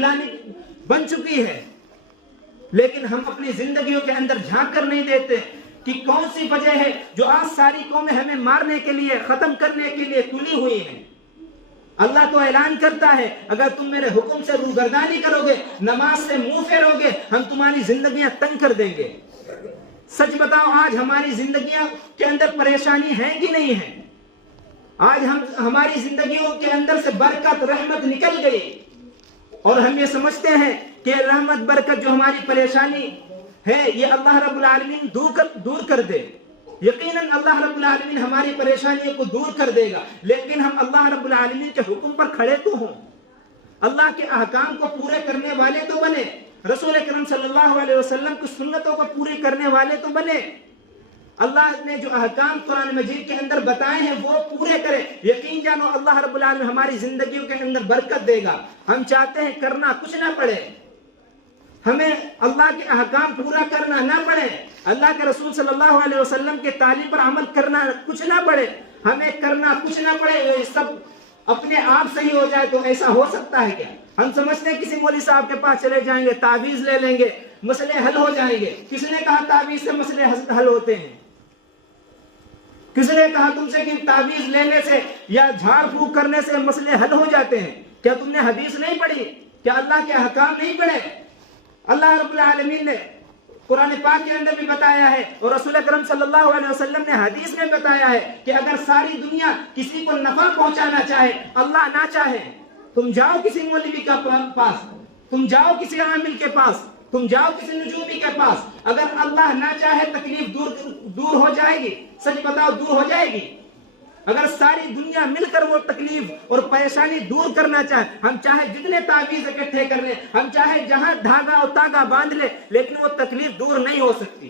پلانے بن چکی ہے، لیکن ہم اپنی زندگیوں کے اندر جھانک کر نہیں دیتے کہ کون سی وجہ ہے جو آج ساری قومیں ہمیں مارنے کے لیے، ختم کرنے کے لیے تلی ہوئی ہیں۔ اللہ تو اعلان کرتا ہے اگر تم میرے حکم سے روگردانی کرو گے، نماز سے منہ پھیرو گے، ہم تمہاری زندگیاں تنگ کر دیں گے۔ سچ بتاؤ آج ہماری زندگیوں کے اندر پریشانی ہے کہ نہیں ہے؟ آج ہماری زندگیوں کے اندر سے برکت، رحمت نکل گئی، اور ہم یہ سمجھتے ہیں کہ رحمت برکت جو ہماری پریشانی ہے یہ اللہ رب العالمین دور کر دے۔ یقیناً اللہ رب العالمین ہماری پریشانیوں کو دور کر دے گا، لیکن ہم اللہ رب العالمین کے حکم پر کھڑے تو ہوں، اللہ کے احکام کو پورے کرنے والے تو بنے، رسول اکرم صلی اللہ علیہ وسلم کی سنتوں کو پوری کرنے والے تو بنے، اللہ نے جو احکام قرآن مجید کے اندر بتائے ہیں وہ پورے کرے۔ یقین جانو اللہ رب العالمین ہماری زندگیوں کے اندر برکت دے گا۔ ہم چاہتے ہیں کرنا کچھ نہ پڑے، ہمیں اللہ کے احکام پورا کرنا نہ پڑے، اللہ کے رسول صلی اللہ علیہ وسلم کے تعلیم پر عمل کرنا کچھ نہ پڑے، ہمیں کرنا کچھ نہ پڑے، یہ سب اپنے آپ صحیح ہو جائے تو ایسا ہو سکتا ہے کیا؟ ہم سمجھتے ہیں کسی مولوی صاحب کے پاس چلے جائیں گے، تعویذ لے لیں گے، مسئلے حل ہو جائیں گے۔ کس نے کہا تعویذ سے مسئلے حل ہوتے ہیں؟ کس نے کہا تم سے کہ تعویذ لینے سے یا جھاڑ پھونک کرنے سے مسئلے حل ہو جاتے ہیں؟ کیا تم نے حدیث نہیں پڑھی؟ کیا اللہ کے احکام نہیں پڑھے؟ اللہ رب العالمین نے قرآن پاک کے اندر بھی بتایا ہے، اور رسول اکرم صلی اللہ علیہ وسلم نے حدیث میں بتایا ہے کہ اگر ساری دنیا کسی کو نفع پہنچانا چاہے، اللہ نہ چاہے، تم جاؤ کسی مولوی کے پاس، تم جاؤ کسی عامل کے پاس، تم جاؤ کسی نجومی کے پاس، اگر اللہ نہ چاہے تکلیف دور ہو جائے گی؟ سچ بتاؤ دور ہو جائے گی؟ اگر ساری دنیا مل کر وہ تکلیف اور پریشانی دور کرنا چاہے، ہم چاہے جتنے تعویذ اکٹھے کر لیں، ہم چاہے جہاں دھاگا اور تاگا باندھ لیں، لیکن وہ تکلیف دور نہیں ہو سکتی۔